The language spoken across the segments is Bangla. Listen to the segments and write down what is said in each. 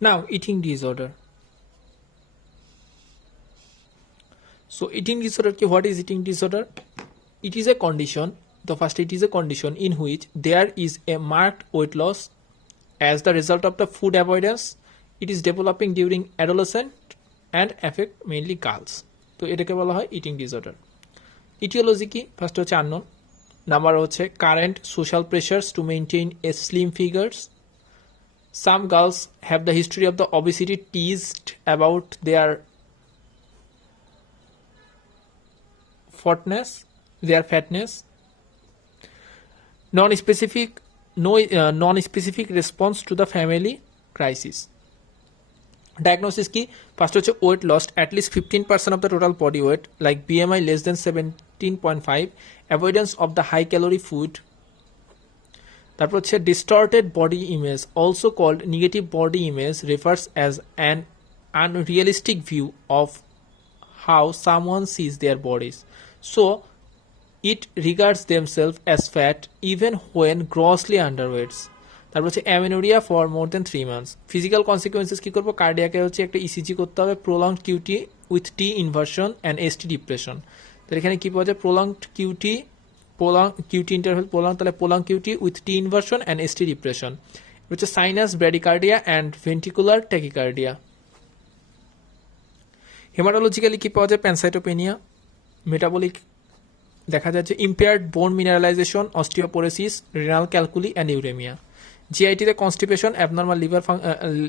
Now, eating disorder. So, eating disorder, what is eating disorder? It is a condition, it is a condition in which there is a marked weight loss as the result of the food avoidance. It is developing during adolescent and affect mainly girls. তো এটাকে বলা হয় ইটিং ডিসঅর্ডার। ইটিওলজি কি? ফার্স্ট হচ্ছে আননোন, নাম্বার হচ্ছে current social pressures to maintain a slim figures. Some girls have the history of the obesity teased about their fatness. Non-specific response to the family crisis. Diagnosis কি? First হচ্ছে weight lost at least 15% of the total body weight, like BMI less than 17.5, avoidance of the high calorie food. তারপর হচ্ছে distorted body image, also called negative body image, refers as an unrealistic view of how someone sees their bodies. So it regards themselves as fat even when grossly underweight. তারপর হচ্ছে amenorrhoea for more than 3 months. Physical consequences কি করবো? কার্ডিয়াকে হচ্ছে একটা ইসিজি করতে হবে, prolonged QT with T inversion and ST depression. তাহলে এখানে কি পাওয়া যায়? প্রোলংড কিউটি ইন্টারভেল প্রোলং, তাহলে prolong QT with T inversion and ST depression. হচ্ছে sinus bradycardia and ventricular tachycardia. Haematologically কি পাওয়া যায়? প্যানসাইটোপেনিয়া। মেটাবলিক দেখা যাচ্ছে impaired bone mineralisation, osteoporosis, renal calculi and uraemia. জিআইটিতে constipation, abnormal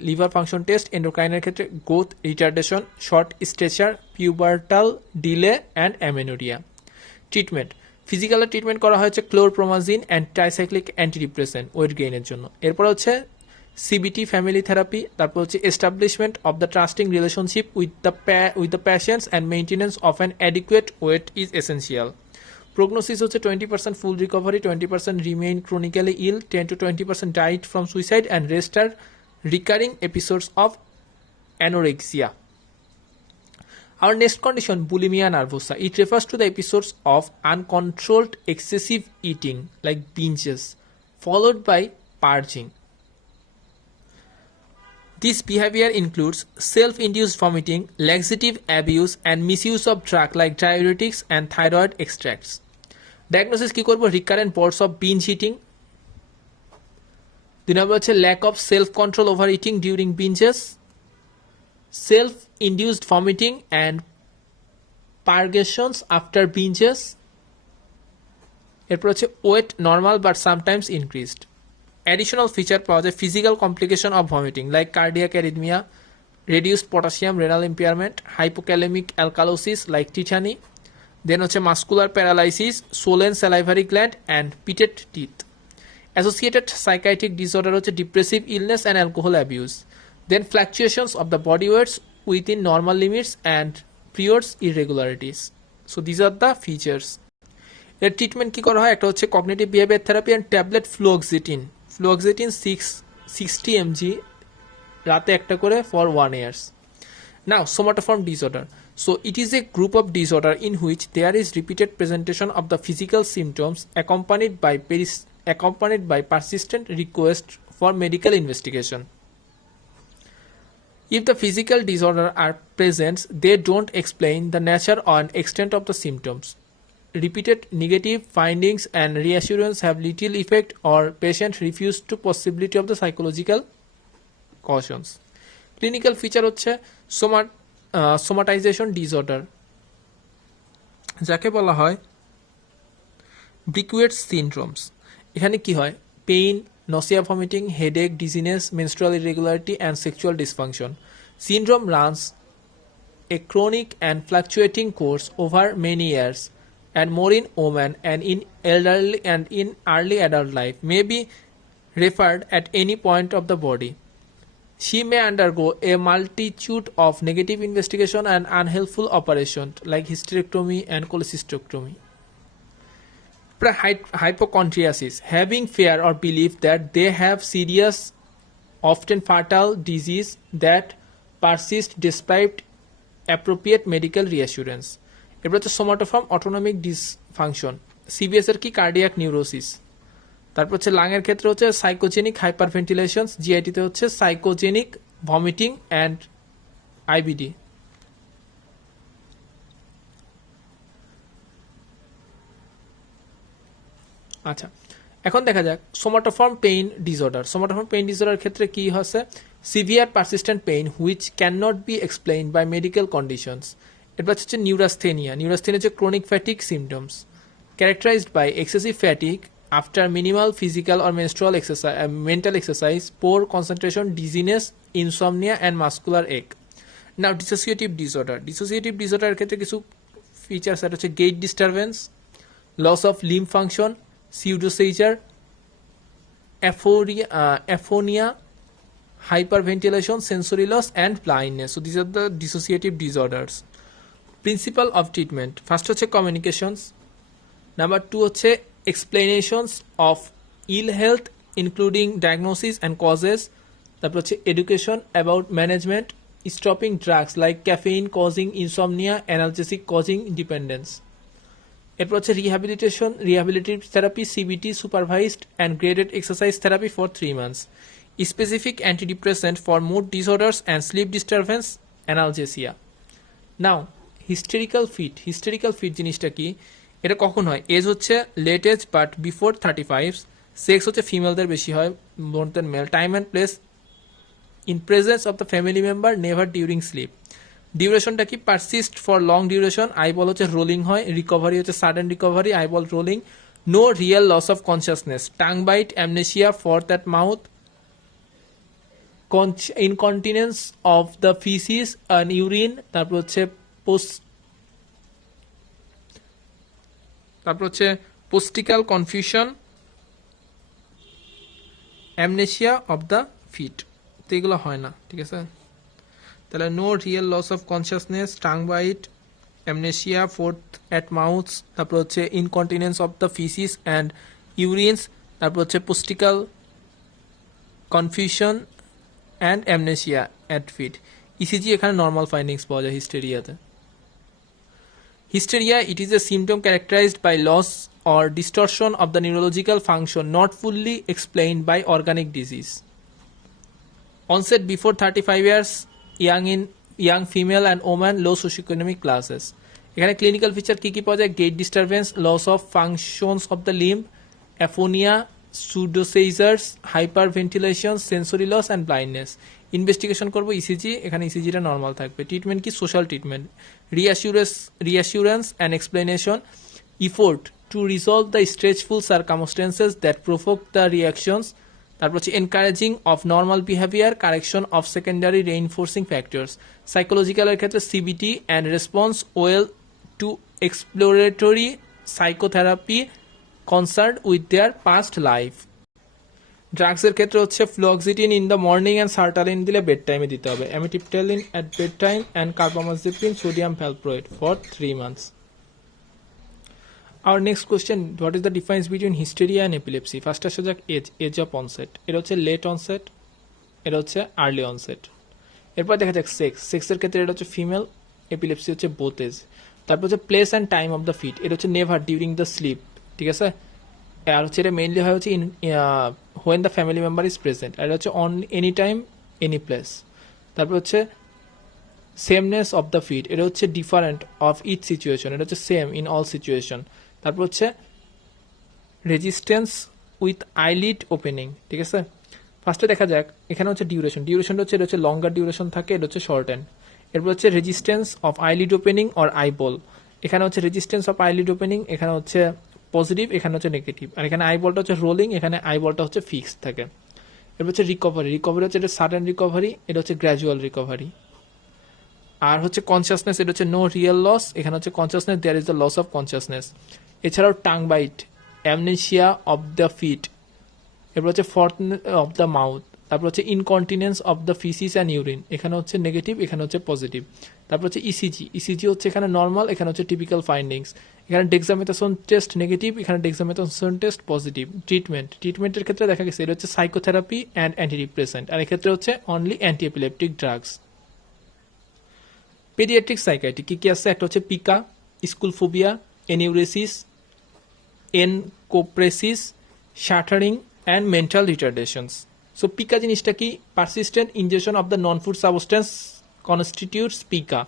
liver function test. এন্ডোক্রাইনের ক্ষেত্রে growth retardation, short stature, pubertal delay and amenorrhoea. Treatment, physical treatment করা হয়েছে chlorpromazine and tricyclic antidepressant weight গেইনের জন্য। এরপর হচ্ছে সিবিটি ফ্যামিলি থেরাপি। তারপর হচ্ছে establishment of the trusting relationship with the patients and maintenance of an adequate weight is essential. Prognosis হচ্ছে 20% full recovery, 20% remain chronically ill, 10 to 20% died from suicide and rest are recurring episodes of anorexia. Our next condition, bulimia nervosa. It refers to the episodes of uncontrolled excessive eating, like binges, followed by purging. This behavior includes self-induced vomiting, laxative abuse, and misuse of drugs like diuretics and thyroid extracts. Diagnosis কি করব? Recurrent bouts of binge eating. দুই নম্বর হচ্ছে lack of self-control over eating during binges, self-induced vomiting and purgations after binges. এরপর হচ্ছে weight normal but sometimes increased. Additional feature পাওয়া যায় physical complication of vomiting like cardiac arrhythmia, reduced potassium, renal impairment, hypokalemic alkalosis like tetany. Then হচ্ছে muscular paralysis, swollen salivary gland and pitted teeth. Associated psychiatric disorder হচ্ছে depressive illness and alcohol abuse. Then fluctuations of the body weights within normal limits and periods irregularities. So these are the features. এর ট্রিটমেন্ট কি করা হয়? একটা হচ্ছে cognitive behaviour therapy and tablet fluoxetine 60 mg রাতে একটা করে for 1 year. Now, somatoform disorder. So it is a group of disorder in which there is repeated presentation of the physical symptoms accompanied by persistent request for medical investigation. If the physical disorder are present, they don't explain the nature and extent of the symptoms. Repeated negative findings and reassurance have little effect or patient refuse to possibility of the psychological cautions. Clinical feature হচ্ছে somatization disorder, যাকে বলা হয় Briquet's syndromes. এখানে কি হয়? Pain, nausea, vomiting, headache, dizziness, menstrual irregularity and sexual dysfunction. Syndrome runs a chronic and fluctuating course over many years and more in women and in elderly and in early adult life, may be referred at any point of the body. She may undergo a multitude of negative investigation and unhelpful operations like hysterectomy and cholecystectomy. Hypochondriasis, having fear or belief that they have serious, often fatal disease that persist despite appropriate medical reassurance. এরপর হচ্ছে সোমাটোফর্ম অটোনমিক ডিসফাংশন, সিবিএস এর কি কার্ডিয়াক নিউরোসিস। তারপর হচ্ছে লাঙের ক্ষেত্রে হচ্ছে সাইকোজেনিক হাইপারভেন্টিলেশন, জিআইটিতে হচ্ছে সাইকোজেনিক ভমিটিং অ্যান্ড আইবিডি। আচ্ছা, এখন দেখা যাক somatoform pain disorder. Somatoform pain disorder ক্ষেত্রে কি হচ্ছে, severe persistent pain which can not be explain by medical conditions. এরপর হচ্ছে নিউরাস্থেনিয়া। নিউরাস্থেনিয়া হচ্ছে chronic fatigue symptoms characterized by excessive fatigue after minimal physical or menstrual exercise, mental exercise, poor concentration, dizziness, insomnia, and muscular ache. Now, dissociative disorder. Dissociative disorder ক্ষেত্রে কিছু ফিচার্স এটা হচ্ছে gait disturbance, loss of limb function, pseudoseizure, aphonia, hyperventilation, sensory loss, and blindness. So these are the dissociative disorders. Principle of treatment. First হচ্ছে communications. Number 2 হচ্ছে explanations of ill health including diagnosis and causes. তারপর হচ্ছে education about management, stopping drugs like caffeine causing insomnia, analgesic causing dependence. এরপর হচ্ছে rehabilitative therapy, CBT, supervised and graded exercise therapy for 3 months. Specific antidepressant for mood disorders and sleep disturbance, analgesia. Now, hysterical fit জিনিসটা কি, এটা কখন হয়, এজ হচ্ছে late age but before 35, sex হচ্ছে ফিমেলদের বেশি হয় more than male, time and place in presence of the family member, never during sleep. ডিউরেশনটা কি, persist for long duration, eyeball হচ্ছে রোলিং হয়, রিকভারি হচ্ছে sudden recovery, eyeball rolling, no real loss of consciousness, tongue bite, amnesia froth at mouth, incontinence of the faeces and urine, তারপর হচ্ছে postictal confusion, amnesia of the fit. তো এগুলো হয় না, ঠিক আছে। তাহলে no real loss of consciousness, tongue bite, amnesia, froth at mouths, তারপর হচ্ছে incontinence of the faeces and urines, তারপর হচ্ছে postictal confusion and amnesia at fit. ECG এখানে নর্মাল ফাইন্ডিংস পাওয়া যায় হিস্টেরিয়াতে। Hysteria, it is a symptom characterized by loss or distortion of the neurological function not fully explained by organic disease. Onset before 35 years, young female and woman, low socioeconomic classes. এখানে ক্লিনিক্যাল ফিচার কী কী পাওয়া যায়, gait disturbance, loss of functions of the limb, aphonia, pseudoseizures, hyper ventilation, sensory loss and blindness. Investigation করবো ইসিজি, এখানে ইসিজিটা নর্মাল থাকবে। ট্রিটমেন্ট কি, social treatment, reassurance and explanation, effort to resolve the stressful circumstances that provoke the reactions, তারপর হচ্ছে encouraging of normal behaviour, correction of secondary reinforcing factors. সাইকোলজিক্যালের ক্ষেত্রে CBT and response well to exploratory psychotherapy concern with their past life. ড্রাগসের ক্ষেত্রে হচ্ছে fluoxetine in the morning and sertraline দিলে বেড টাইমে দিতে হবে, amitriptyline at bed time and carbamazepine sodium valproate for 3 months. Our next question, what is the difference between hysteria and epilepsy? First আসা যাক এজ অফ অনসেট। এটা হচ্ছে লেট অনসেট, এটা হচ্ছে আর্লি অনসেট। এরপর দেখা যাক সেক্সের ক্ষেত্রে এটা হচ্ছে ফিমেল, এপিলেপসি হচ্ছে বোথ এজ। তারপর হচ্ছে place and time of the fit, এটা হচ্ছে নেভার ডিউরিং দ্য স্লিপ, ঠিক আছে। আর হচ্ছে এটা মেইনলি হয় হচ্ছে when the family member is present, আর এটা হচ্ছে on any time any place. তারপর হচ্ছে সেমনেস অফ দ্য ফিট, এটা হচ্ছে ডিফারেন্ট অফ ইচ সিচুয়েশন, এটা হচ্ছে সেম ইন অল সিচুয়েশন। তারপর হচ্ছে রেজিস্ট্যান্স উইথ আইলিড ওপেনিং, ঠিক আছে। ফার্স্টে দেখা যাক এখানে হচ্ছে ডিউরেশনটা হচ্ছে এটা হচ্ছে লঙ্গার ডিউরেশন থাকে, এটা হচ্ছে শর্ট হ্যান্ড। এরপর হচ্ছে resistance of eyelid opening or eyeball, এখানে হচ্ছে রেজিস্ট্যান্স অফ আইলিড ওপেনিং, এখানে হচ্ছে পজিটিভ, এখানে হচ্ছে নেগেটিভ। আর এখানে আইবলটা হচ্ছে রোলিং, এখানে আইবলটা হচ্ছে ফিক্সড থাকে। এরপর হচ্ছে রিকভারি হচ্ছে এটা সাডেন রিকভারি, এটা হচ্ছে গ্র্যাজুয়াল রিকভারি। আর হচ্ছে কনসিয়াসনেস, এটা হচ্ছে নো রিয়েল লস, এখানে হচ্ছে consciousness, there is the loss of consciousness. এছাড়াও tongue bite, amnesia of the fit, এরপর হচ্ছে ফর্থ অফ দ্য মাউথ, তারপর হচ্ছে incontinence of the faeces and urine, এখানে হচ্ছে নেগেটিভ, এখানে হচ্ছে পজিটিভ। তারপর হচ্ছে ইসিজি হচ্ছে এখানে নর্মাল, এখানে হচ্ছে টিপিক্যাল ফাইন্ডিংস। এখানে ডেক্সামেথাসোন টেস্ট নেগেটিভ, এখানে ডেক্সামেথাসোন টেস্ট পজিটিভ। ট্রিটমেন্টের ক্ষেত্রে দেখা গেছে এটা হচ্ছে সাইকোথেরাপি অ্যান্ড অ্যান্টিডিপ্রেসেন্ট, আর এক্ষেত্রে হচ্ছে only anti epileptic drugs. Paediatric psychiatry কী কী আছে, একটা হচ্ছে pica, school phobia, enuresis, encopresis, stuttering and mental retardations. So pica জিনিসটা কি? Persistent ingestion of the non food substance constitutes pica.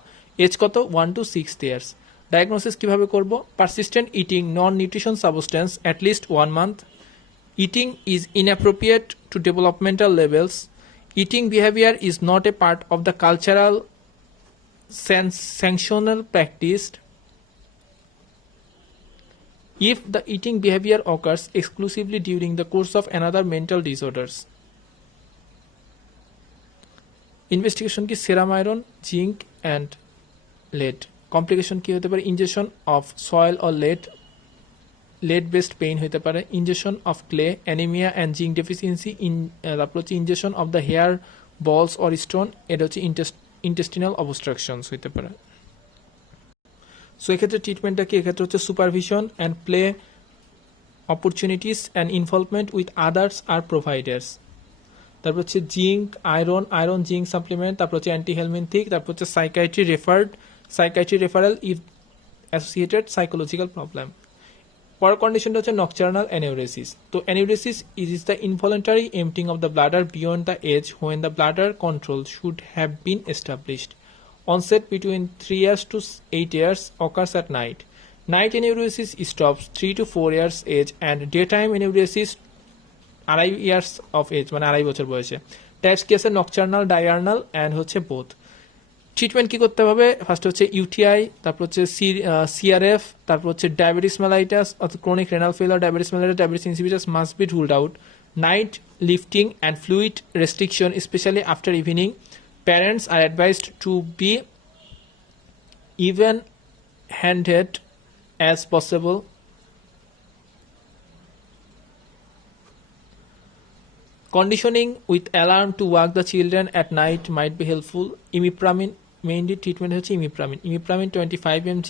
Age কত? 1 to 6 ইয়ার্স। ডায়াগনোসিস কিভাবে করব? Persistent eating non nutrition substance at least 1 month, eating is inappropriate to developmental levels, eating behavior is not a part of the cultural sanctional practice, if the eating behavior occurs exclusively during the course of another mental disorders. Investigation ki serum iron, zinc and lead. Complication ki hote pare? Ingestion of soil or lead based pain hote pare, ingestion of clay, anemia and zinc deficiency, তারপর হচ্ছে ingestion of the hair balls or stone, এটা হচ্ছে intestinal obstructions হতে পারে। সো এক্ষেত্রে ট্রিটমেন্টটা কি? এক্ষেত্রে হচ্ছে supervision and play opportunities and involvement with others আর প্রোভাইডার্স। তারপর হচ্ছে জিঙ্ক, আয়রন জিঙ্ক সাপ্লিমেন্ট, তারপর হচ্ছে অ্যান্টিহেলমিনথিক, তারপর হচ্ছে psychiatry referral if associated psychological problem. পরের কন্ডিশনটা হচ্ছে নকচার্নাল অ্যানিউরেসিস। তো enuresis is the involuntary emptying of the bladder beyond the age when the bladder control should have been established. Onset between 3 years to 8 years, occurs at night. Night enuresis stops 3 to 4 years age, and daytime enuresis 2.5 years of age, মানে 2.5 বছর বয়সে। টাইপস কি আছে? নকচার্নাল, ডায়ার্নাল অ্যান্ড হচ্ছে বোথ। ট্রিটমেন্ট কি করতে হবে? ফার্স্ট হচ্ছে ইউটিআই, তারপর হচ্ছে সিআরএফ, তারপর হচ্ছে ডায়াবেটিস মেলাইটাস অর্থাৎ ক্রনিক রেনাল ফেলার, diabetes mellitus, diabetes insipidus must be ruled out. Night lifting and fluid restriction specially after evening. Parents are advised to be even-handed as possible. Conditioning with alarm to wake the children at night might be helpful. Imipramine, mainly treatment হচ্ছে imipramine 25 mg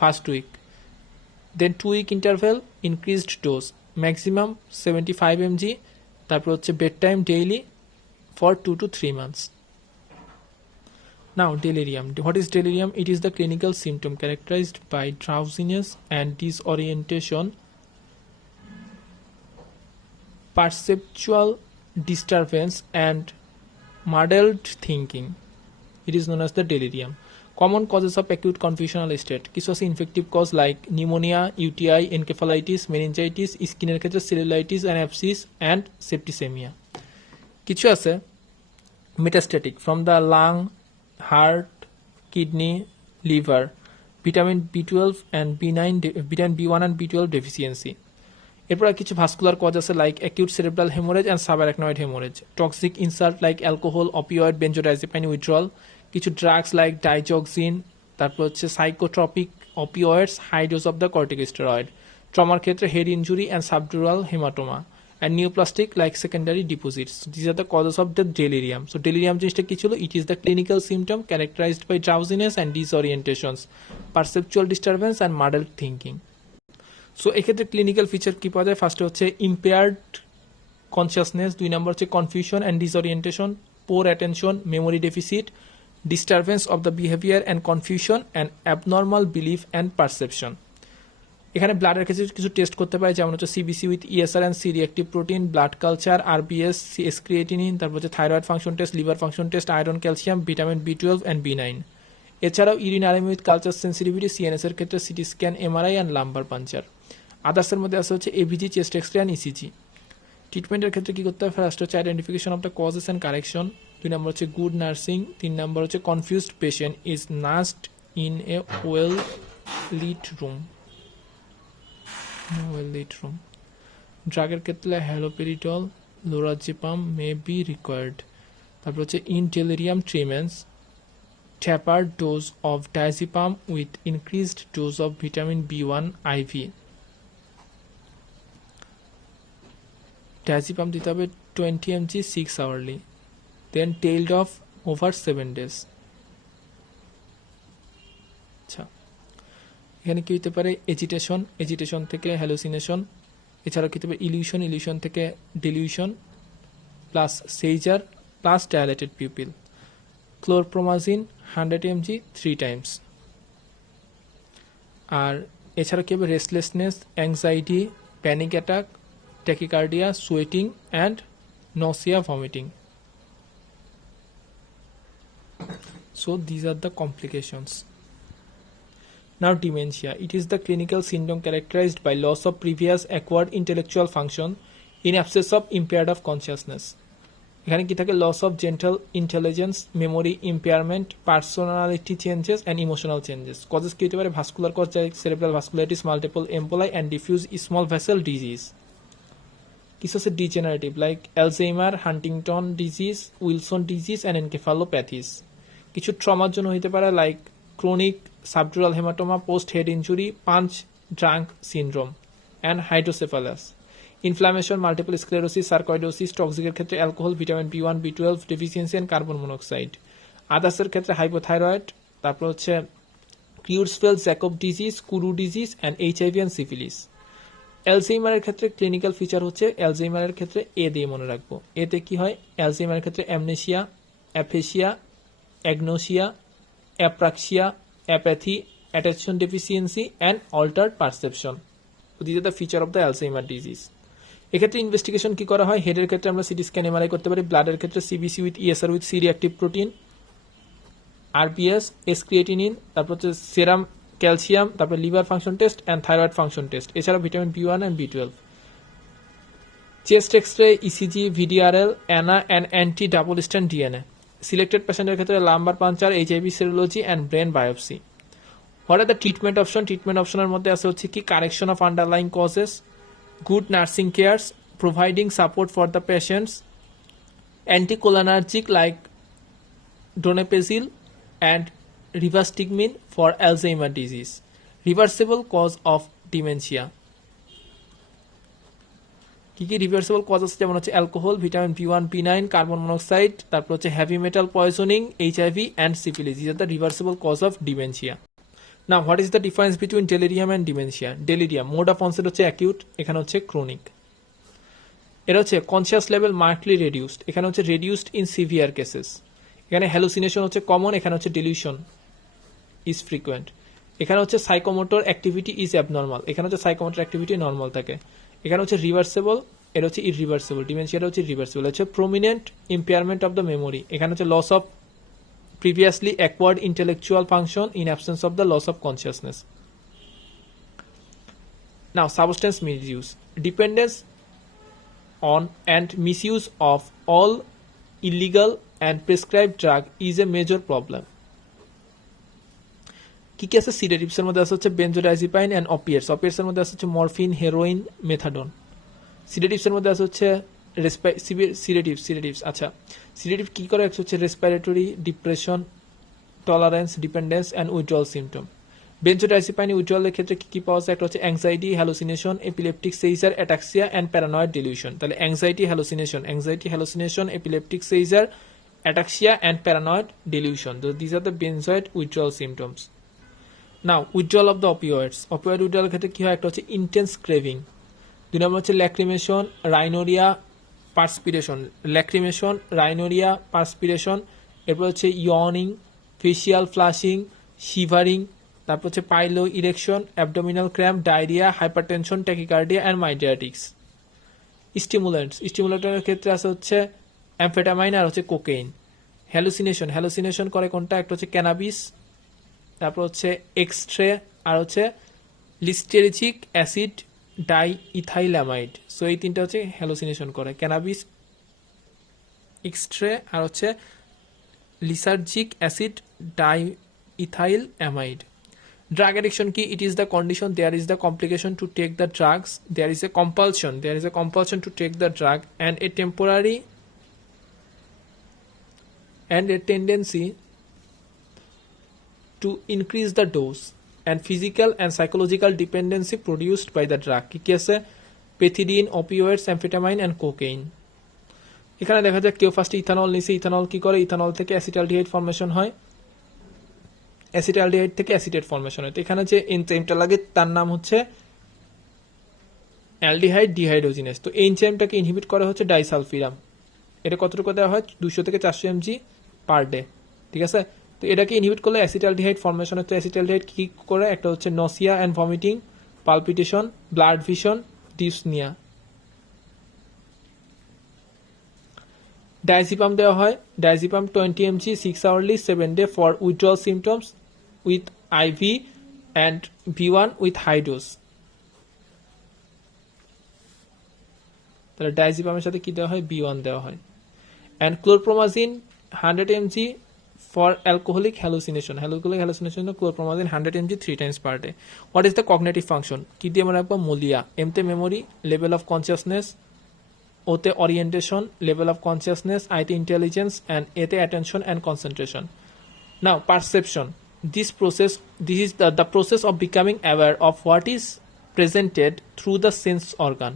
first week, then 2-week interval, increased dose, maximum 75 mg, তারপর হচ্ছে bedtime daily for 2 to 3 months. Now, delirium. What is delirium? It is the clinical symptom characterized by drowsiness and disorientation, perceptual disturbance and muddled thinking. It is known as the delirium. Common causes of acute confusional state. কিছু আছে infective cause like pneumonia, UTI, encephalitis, meningitis, স্কিনের ক্ষেত্রে cellulitis and abscess and septicemia. কিছু আছে metastatic from the lung, heart, kidney, liver, vitamin B12 and vitamin B1 and B12 deficiency. এরপর কিছু ভাস্কুলার কজ আছে like acute cerebral haemorrhage and subarachnoid haemorrhage, toxic insult like alcohol, opioid, benzodiazepine withdrawal, কিছু ড্রাগস লাইক ডাইজক্সিন, তারপর হচ্ছে psychotropic opioids, high dose of the corticosteroid, ট্রমার ক্ষেত্রে head injury and subdural haematoma, and neoplastic like secondary deposits. So these are the causes of the delirium. So delirium জিনিসটা কি ছিল? It is the clinical symptom characterized by drowsiness and disorientations, perceptual disturbance and muddled thinking. So এক্ষেত্রে clinical feature কি পাওয়া যায়? ফার্স্টে হচ্ছে impaired consciousness, 2 নম্বর হচ্ছে confusion and disorientation, poor attention, memory deficit, disturbance of the behavior and confusion, and abnormal belief and perception. এখানে ব্লাডের ক্ষেত্রে কিছু টেস্ট করতে পারে, যেমন হচ্ছে CBC with ESR and C reactive protein, blood culture, RBS, CS creatinine, তারপর হচ্ছে thyroid function test, liver function test, iron, calcium, vitamin B12 and B9। এছাড়াও urine RMA with culture sensitivity, CNS এর ক্ষেত্রে CT scan, MRI and lumbar puncture. আদার্সের মধ্যে আছে হচ্ছে ABG, chest X-ray and ECG. ট্রিটমেন্টের ক্ষেত্রে কী করতে হবে? ফার্স্ট হচ্ছে identification of the causes and correction, 2 number হচ্ছে গুড নার্সিং, 3 নম্বর হচ্ছে confused patient is nursed in a well lit room. ড্রাগের ক্ষেত্রে haloperidol, lorazepam may be required. তারপর হচ্ছে in delirium treatments, tapered dose of diazepam with increased dose of vitamin B1 IV. Diazepam দিতে হবে 20 mg 6 hourly, then tailed off over 7 days. আচ্ছা, এখানে কি হতে পারে? এজিটেশন থেকে হ্যালুসিনেশন, এছাড়াও কি হতে পারে ইলিউশন থেকে delusion, plus seizure plus dilated pupil. Chlorpromazine 100 mg 3 times। আর এছাড়া কি হবে? Restlessness, anxiety, panic attack, tachycardia, sweating and nausea, vomiting. So these are the complications. Now dementia. It is the clinical syndrome characterized by loss of previous acquired intellectual function in absence of impaired of consciousness. এখানে কি থাকে? Loss of general intelligence, memory impairment, personality changes and emotional changes. Causes কি হতে পারে? Vascular cause, cerebral vasculitis, multiple emboli and diffuse small vessel disease. কিছু হচ্ছে degenerative like Alzheimer, Huntington disease, Wilson disease and encephalopathies. কিছু ট্রমার জন্য হতে পারে like chronic subdural haematoma, post head injury, punch drunk syndrome and hydrocephalus. Inflammation, multiple sclerosis, sarcoidosis. টক্সিকের ক্ষেত্রে alcohol, vitamin B1, B12 deficiency and carbon monoxide. আদার্সের ক্ষেত্রে হাইপোথাইরয়েড, তারপর হচ্ছে Creutzfeldt Jakob disease, kuru disease and HIV and syphilis. অ্যালজাইমারের ক্ষেত্রে ক্লিনিক্যাল ফিচার হচ্ছে, অ্যালজাইমারের ক্ষেত্রে এ দিয়ে মনে রাখবো। এতে কি হয়? অ্যালজাইমারের ক্ষেত্রে amnesia, aphasia, agnosia, apraxia, apathy, attention deficiency and altered perception. This are the feature of the Alzheimer disease. এক্ষেত্রে ইনভেস্টিগেশন কি করা হয়? হেডের ক্ষেত্রে আমরা সিটি স্ক্যান এমআরআই করতে পারি। ব্লাডের ক্ষেত্রে CBC with ESR with C reactive protein, RBS, S creatinine, তারপর হচ্ছে সেরাম ক্যালসিয়াম, তারপর liver function test and thyroid function test, এছাড়া vitamin B1 and B12। Chest X-ray, ECG, VDRL, ANA and anti double stranded DNA। Selected পেশেন্টের ক্ষেত্রে lumbar puncture, HIV serology and brain biopsy. What are the treatment option? Treatment অপশনের মধ্যে আছে হচ্ছে কি? Correction of underlying causes, good nursing cares, providing support for the patients, anticholinergic like donepezil and rivastigmine for Alzheimer disease. Reversible cause of dementia. কি কি রিভার্সিবল কজ আছে? যেমন হচ্ছে alcohol, vitamin B1, B9, carbon monoxide, তারপর হচ্ছে heavy metal poisoning, HIV and syphilis. These are the reversible cause of dementia. Now, what is the difference between delirium and dementia? Delirium, mode of onset হচ্ছে acute, এখানে হচ্ছে chronic. এটা হচ্ছে conscious level markedly reduced, এখানে হচ্ছে reduced in severe cases. এখানে hallucination হচ্ছে common, এখানে হচ্ছে delusion is frequent. এখানে হচ্ছে psychomotor activity is abnormal, এখানে হচ্ছে psychomotor activity normal থাকে। এখানে হচ্ছে reversible, এটা হচ্ছে irreversible. Dementia এটা হচ্ছে reversible, হচ্ছে prominent impairment of the memory, এখানে হচ্ছে loss of previously acquired intellectual function in absence of the loss of consciousness. Now, substance misuse. Dependence on and misuse of all illegal and prescribed drug is a major problem. কি কি আছে? সিডেটিভসের মধ্যে আছে হচ্ছে বেনজোডাইজিপাইন অ্যান্ড অপিয়েটস। অপিয়েটসের মধ্যে আছে হচ্ছে মরফিন, হেরোইন, মেথাডন। সিডেটিভসের মধ্যে আছে হচ্ছে সিডেটিভস। আচ্ছা, সিডেটিভ কি করে? হচ্ছে respiratory, depression, tolerance, dependence and withdrawal symptom. Benzodiazepine উইথড্রলের ক্ষেত্রে কি কি পাওয়া যায়? একটা হচ্ছে anxiety, hallucination, epileptic seizure, ataxia and paranoid delusion. তাহলে anxiety, hallucination, epileptic seizure, ataxia and paranoid delusion. This are the benzoid withdrawal symptoms. Now, withdrawal of the opioids. Opioid উইথড্রলের ক্ষেত্রে কি হয়? একটা হচ্ছে ইন্টেন্স ক্রেভিং। 2 নম্বর হচ্ছে lacrimation, rhinorrhoea, perspiration. Lacrimation, rhinorrhoea, perspiration. এরপর হচ্ছে ইয়নিং, ফেশিয়াল ফ্লাশিং, শিভারিং, তারপর হচ্ছে pilo erection, abdominal cramp, diarrhoea, hypertension, tachycardia and mydriatics. স্টিমুলেটরের ক্ষেত্রে আছে হচ্ছে অ্যামফেটামাইন আর হচ্ছে কোকেইন। হ্যালুসিনেশন করে কোনটা? একটা হচ্ছে ক্যানাবিস, তারপর হচ্ছে এক্সট্রে আর হচ্ছে লিস্টেরিজিক অ্যাসিড ডাইইথাইলামাইড। সো এই তিনটা হচ্ছে হ্যালুসিনেশন করে, ক্যানাবিস, এক্সট্রে আর হচ্ছে lysergic acid diethylamide. Drug addiction কি? It is the condition, there is the complication to take the drugs, there is a compulsion to take the drug and a temporary and a tendency to increase the dose and physical and psychological dependency produced by the drug. কি কি আছে? Pethidine, opioids, amphetamine and cocaine. এখানে দেখা যায় কেউ ফার্স্টে ইথানল নিছে। ইথানল কি করে? ইথানল থেকে অ্যাসিটালডিহাইড ফর্মেশন হয়, অ্যাসিটালডিহাইড থেকে অ্যাসিটেট ফর্মেশন হয়। তো এখানে যে এনজাইমটা লাগে তার নাম হচ্ছে অ্যালডিহাইড ডিহাইড্রোজিনেস। তো এই এনজাইমটাকে ইনহিবিট করা হচ্ছে ডাইসালফিরাম। এটা কতটুকু দেওয়া হয়? 200 থেকে 400 mg পার ডে, ঠিক আছে? তো এটাকে ইনহিবিট করলে অ্যাসিটালডিহাইড ফর্মেশন হচ্ছে। অ্যাসিটালডিহাইড কি করে? একটা হচ্ছে nausea and vomiting, palpitation, blood vision, dyspnoea. Diazepam দেওয়া হয়, diazepam 20 mg 6 hourly 7 day for withdrawal symptoms with IV and B1 with high dose. তাহলে ডায়াজিপামের সাথে কি দেওয়া হয়, B1 দেওয়া হয়। And chlorpromazine 100 mg for alcoholic hallucination, chlorpromazine 100 mg 3 times per day. What is the cognitive function? কি দিয়ে আমরা রাখবো, মোলিয়া। এমতে মেমোরি, লেভেল অফ কনসিয়াসনেস, ওতে orientation, level of consciousness, IT intelligence, and এতে attention and concentration. Now perception, this is the process of becoming aware of what is presented through the sense organ,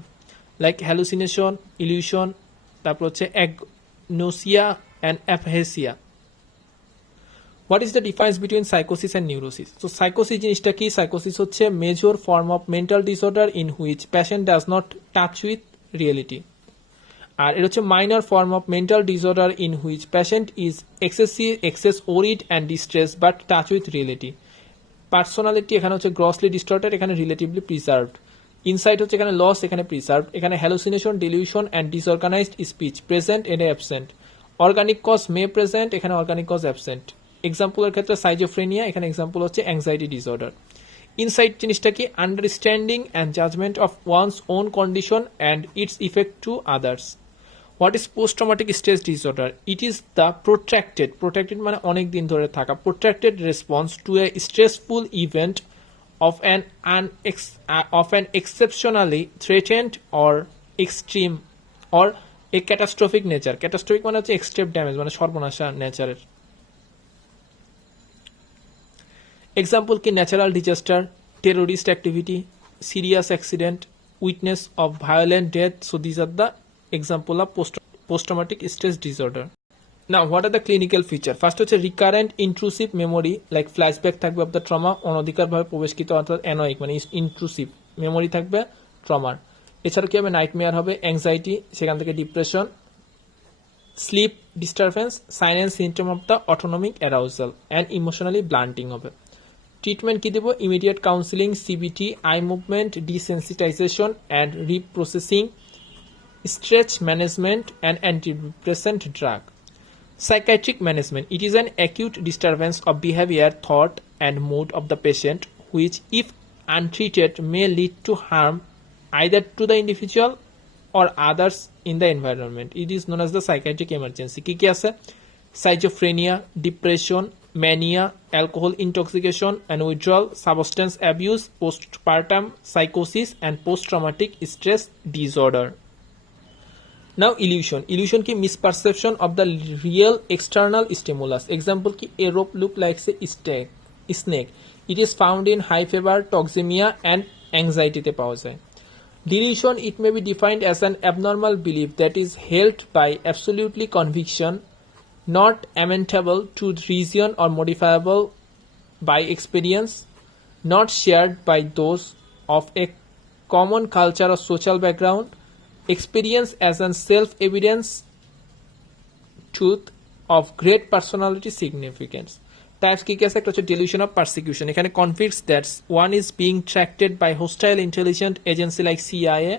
like hallucination, illusion, তারপর হচ্ছে agnosia and aphasia. What is the difference between psychosis and neurosis? So psychosis জিনিসটা কি, psychosis হচ্ছে major form of mental disorder in which patient does not touch with reality. আর এটা হচ্ছে minor form of mental disorder in which patient is excess worried and distress but touch with reality. Personality এখানে হচ্ছে গ্রসলি ডিস্টর্টেড, এখানে রিলেটিভলি প্রিজার্ভড। ইনসাইট হচ্ছে এখানে লস, এখানে প্রিজার্ভড। এখানে hallucination, delusion and disorganised speech present, এনে absent. Organic cause may present, এখানে অর্গানিক কজ অ্যাবসেন্ট। এক্সাম্পলের ক্ষেত্রে সাইজোফ্রেনিয়া, এখানে এক্সাম্পল হচ্ছে অ্যাংজাইটি ডিসঅর্ডার। ইনসাইট জিনিসটা কি, understanding and judgement of one's own condition and its effect to others. What is post-traumatic stress disorder? It is the protracted মানে অনেক দিন ধরে থাকা, protracted response to a stressful event of an exceptionally threatened or extreme or a catastrophic nature. Catastrophic মানে হচ্ছে extreme damage, মানে সর্বনাশা নেচারের। Example কি, natural disaster, terrorist activity, serious accident, witness of violent death. So these are the example of post-traumatic stress disorder. Now what are the clinical feature? First হচ্ছে recurrent intrusive memory like flashback থাকবে of the trauma, অনধিকারভাবে প্রবেশকৃত অর্থাৎ অ্যানোয়িক মানে intrusive memory থাকবে ট্রমার। এছাড়া কি হবে, নাইটমেয়ার হবে, অ্যাংজাইটি, সেখান থেকে depression, sleep disturbance, sign and symptom of the autonomic arousal and emotionally blunting হবে। ট্রিটমেন্ট কি দেবো, immediate counselling, CBT, eye movement desensitisation and reprocessing, stretch management and antidepressant drug. Psychiatric management, it is an acute disturbance of behavior, thought and mood of the patient which if untreated may lead to harm either to the individual or others in the environment. It is known as the psychiatric emergency. কি কি আছে, schizophrenia, depression, mania, alcohol intoxication and withdrawal, substance abuse, postpartum psychosis and post-traumatic stress disorder. Now illusion ki misperception of the real external stimulus. Example ki, a rope look like a snake. It is found in high fever, toxemia and anxiety te পাওয়া যায়। Delusion, it may be defined as an abnormal belief that is held by absolutely conviction, not amenable to reason or modifiable by experience, not shared by those of a common culture or social background, experience as an self-evidence truth of great personality significance. Types কি কি আছে, একটা হচ্ছে delusion of persecution, এখানে convicts that one is being tracked by hostile intelligence agency like CIA,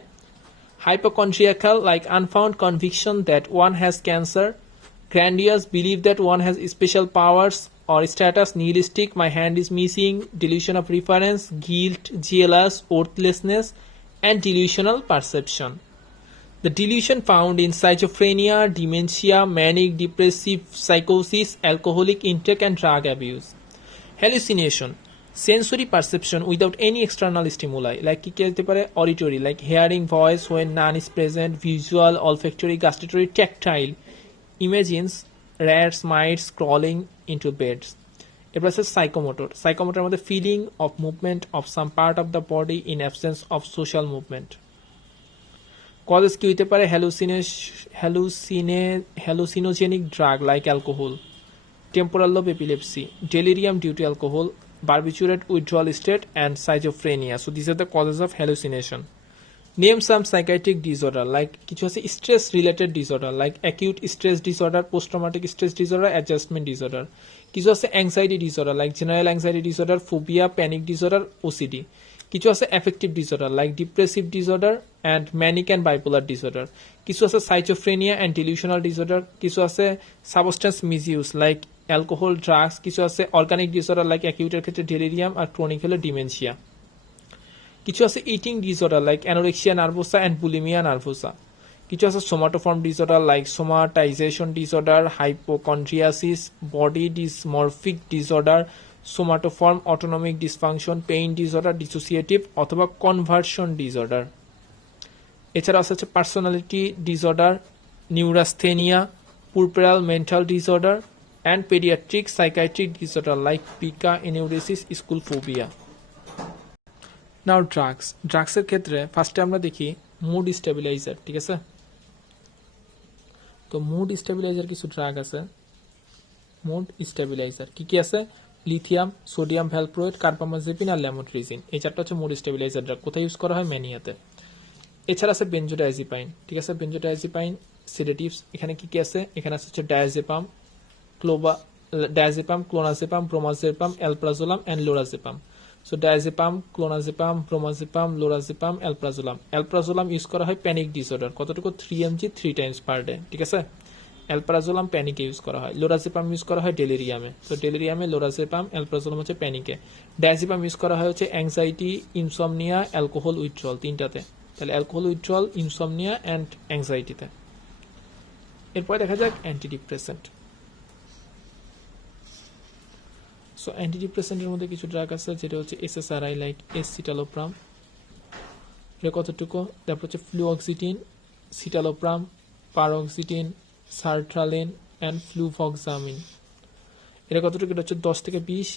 hypochondriacal like unfound conviction that one has cancer, grandiose belief that one has special powers or status, nihilistic my hand is missing, delusion of reference, guilt, jealous, worthlessness and delusional perception. The delusion found in schizophrenia, dementia, manic depressive psychosis, alcoholic intake and drug abuse. Hallucination, sensory perception without any external stimuli like কি হতে পারে, auditory like hearing voice when none is present, visual, olfactory, gustatory, tactile, imagines rats, mice crawling into beds. এরপর আছে psychomotor মধ্যে feeling of movement of some part of the body in absence of social movement. Causes কি হতে পারে, hallucinogenic drug like alcohol, temporal lobe epilepsy, delirium due to alcohol, barbiturate withdrawal state and schizophrenia. So these are the causes of hallucination. Name some psychiatric disorder like কিছু আছে stress related disorder like acute stress disorder, post traumatic stress disorder, adjustment disorder. কিছু আছে anxiety disorder like general anxiety disorder, phobia, panic disorder, OCD. কিছু আছে affective disorder like depressive disorder and manic and bipolar disorder, কিছু আছে সাইচোফ্রেনিয়া অ্যান্ড ডিলিউশনাল ডিসঅর্ডার, কিছু আছে substance misuse like alcohol drugs, কিছু আছে অর্গানিক ডিসঅর্ডার লাইক অ্যাকিউটের ক্ষেত্রে ডেলিরিয়াম আর ক্রনিক হলে ডিমেনশিয়া, কিছু আছে eating disorder like anorexia nervosa and bulimia nervosa, কিছু আছে somatoform disorder like somatisation disorder, hypochondriasis, body dysmorphic disorder, somatoform autonomic dysfunction, pain disorder, dissociative অথবা কনভার্সন ডিসঅর্ডার। এছাড়া আছে personality disorder, neurasthenia, puerperal mental disorder and paediatric psychiatric disorder like pica, enuresis, school phobia. Now ড্রাগসের ক্ষেত্রে ফার্স্টে আমরা দেখি মুড স্টেবিলাইজার, ঠিক আছে? তো মুড স্টেবিলাইজার কিছু ড্রাগ আছে। মুড স্টেবিলাইজার কি কি আছে? লিথিয়াম, সোডিয়াম ভ্যালপ্রোয়েট, কার্বামাজেপিন আর ল্যামোট্রিজিন, এই চারটা হচ্ছে মুড স্টেবিলাইজার ড্রাগ। কোথায় ইউজ করা হয়? ম্যানিয়াতে। এছাড়া আছে বেনজোডায়াজিপাইন, ঠিক আছে? বেনজোডায়াজিপাইন সেডেটিভস। এখানে কি কি আছে? এখানে আছে হচ্ছে diazepam, diazepam, clonazepam, bromazepam, alprazolam and lorazepam. So diazepam, clonazepam, bromazepam, lorazepam, alprazolam. Alprazolam use করা হয় প্যানিক ডিসঅর্ডার, কতটুকু? 3 mg 3 টাইমস পার ডে, ঠিক আছে? অ্যালপ্রাজোলাম প্যানিকে ইউজ করা হয়। লোরাজেপাম ইউজ করা হয় ডেলিরিয়ামে। তো ডেলিরিয়ামে লোরাজেপাম, অ্যালপ্রাজোলাম হচ্ছে প্যানিকে। ডায়াজেপাম ইউজ করা হয় হচ্ছে অ্যাংজাইটি, ইনসমনিয়া, অ্যালকোহল উইথড্রল, তিনটাতে। তাহলে অ্যালকোহল উইথড্রল, ইনসমনিয়া অ্যান্ড অ্যাংজাইটিতে। এরপরে দেখা যাক অ্যান্টিডিপ্রেসেন্ট। সো অ্যান্টিডিপ্রেসেন্টের মধ্যে কিছু ড্রাগ আছে যেটা হচ্ছে এসএসআরআই লাইক এসিটালোপ্রাম, এটা কতটুকু? তারপর হচ্ছে ফ্লুঅক্সিটিন, সিটালোপ্রাম, পারক্সিটিন, সারট্রালিন অ্যান্ড ফ্লুভক্সামিন, এটা কতটুকু? এটা হচ্ছে 10 থেকে 20,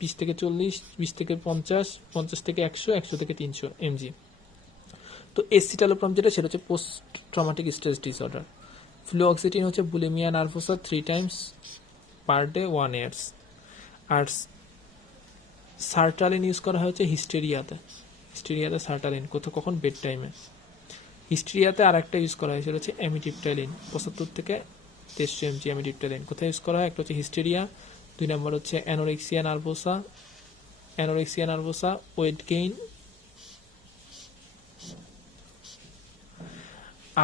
20 থেকে 40, 20 থেকে 50, 50 থেকে 100, 100 থেকে 300 mg। তো এসিটালোপ্রাম যেটা, সেটা হচ্ছে post traumatic stress disorder. Fluoxetine হচ্ছে bulimia nervosa 3 times per day 1 years. আর সারটালিন ইউজ করা হয়েছে হিস্টেরিয়াতে। হিস্টেরিয়াতে সারটালিন কখন? বেড টাইমে। হিস্টেরিয়াতে আর একটা ইউজ করা হয়, সেটা হচ্ছে অ্যামিটিপটাইলিন, 75 থেকে 2300 mg অ্যামিটিপটাইলিন। কোথায় ইউজ করা হয়? একটা হচ্ছে হিস্টেরিয়া, 2 নম্বর হচ্ছে অ্যানোরেক্সিয়া নার্ভোসা, ওয়েট গেইন,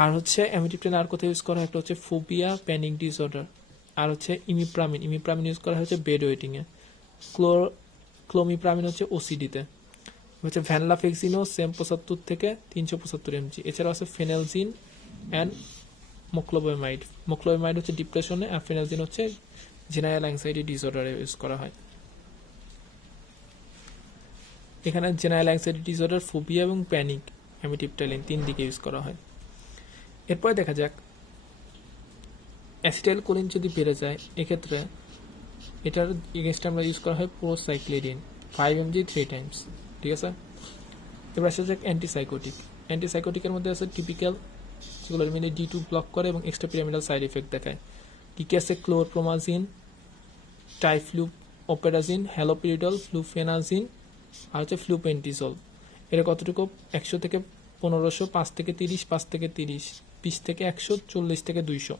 আর হচ্ছে অ্যামিটিপটাইলিন। আর কোথায় ইউজ করা হয়? একটা হচ্ছে ফোবিয়া, প্যানিক ডিসঅর্ডার। আর হচ্ছে ইমিপ্রামিন ইউজ করা হচ্ছে বেড ওয়েটিংয়ে। ক্লোমিপ্রামিন হচ্ছে ওসিডিতে। হচ্ছে ভ্যানলাফেক্সিনো সেম 75 থেকে 375 mg। এছাড়া আছে ফেনেলজিন অ্যান্ড মোক্লোবেমাইড হচ্ছে ডিপ্রেশনে, আর ফেনেলজিন হচ্ছে জেনারেল অ্যাংজাইটি ডিসঅর্ডারে ইউজ করা হয়। এখানে জেনারেল অ্যাংজাইটি ডিসঅর্ডার, ফোবিয়া এবং প্যানিক, অ্যামিটিপটাইলিন 3 দিকে ইউজ করা হয়। এরপরে দেখা যাক অ্যাসিটাইলকোলিন যদি বেড়ে যায়, এক্ষেত্রে এটার এগেনস্টে আমরা ইউজ করা হয় প্রোসাইক্লিডিন 5 mg 3 টাইমস, ঠিক আছে? এবার আসা যাক অ্যান্টিসাইকোটিকের মধ্যে আছে টিপিক্যাল, যেগুলোর মধ্যে D2 ব্লক করে এবং এক্সট্রা পিরামিডাল সাইড এফেক্ট দেখায়। কি কি আছে? ক্লোরপ্রোমাজিন, টাইফ্লুওপেরাজিন, হ্যালোপিরিডল, ফ্লুফেনাজিন আর হচ্ছে ফ্লুপেন্টিজল। এটা কতটুকু? 100 থেকে 1500, 5 থেকে 30, 5 থেকে 30, 20 থেকে 100, 40 থেকে 200।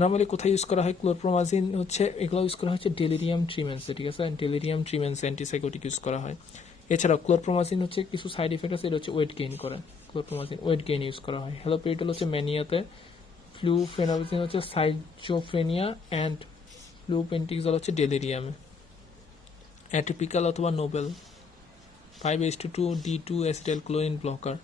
নর্মালি কোথায় ইউজ করা হয়? ক্লোরপ্রোমাজিন হচ্ছে, এগুলো ইউজ করা হচ্ছে ডেলিরিয়াম ট্রিমেন্সে, ঠিক আছে? ডেলিরিয়াম ট্রিমেন্সে অ্যান্টিসাইকোটিক ইউজ করা হয়। এছাড়াও ক্লোরপ্রোমাজিন হচ্ছে কিছু সাইড এফেক্ট আছে, এটা হচ্ছে ওয়েট গেইন করে। ক্লোরপ্রোমাজিন ওয়েট গেইন ইউজ করা হয়। হ্যালোপিরিডল হচ্ছে ম্যানিয়াতে, ফ্লুফেনাজিন হচ্ছে সাইজোফ্রেনিয়া অ্যান্ড ফ্লুপেন্টিক্সল হচ্ছে ডেলিরিয়ামে। অ্যাটিপিক্যাল অথবা নোবেল 5:2 D2 অ্যাসিটাইলকোলিন ব্লকার।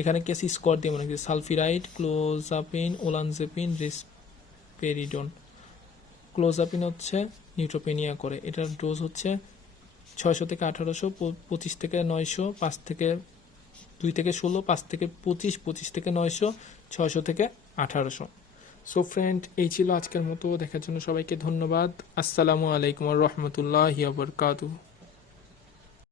এখানে কি আছে? স্কোর দিয়ে মনে হয় সালফিরাইড, ক্লোজাপিন, ওলানজেপিন, রিসপেরিডন। ক্লোজাপিন হচ্ছে নিউট্রোপেনিয়া করে, এটার ডোজ হচ্ছে 600 থেকে 1800, 25 থেকে 900, 5 থেকে 2 থেকে 16, 5 থেকে 25, 25 থেকে 900, 600 থেকে 1800। সো ফ্রেন্ড, এই ছিল আজকের মতো। দেখার জন্য সবাইকে ধন্যবাদ। আসসালামু আলাইকুম ওয়া রাহমাতুল্লাহি ওয়া বারাকাতুহু।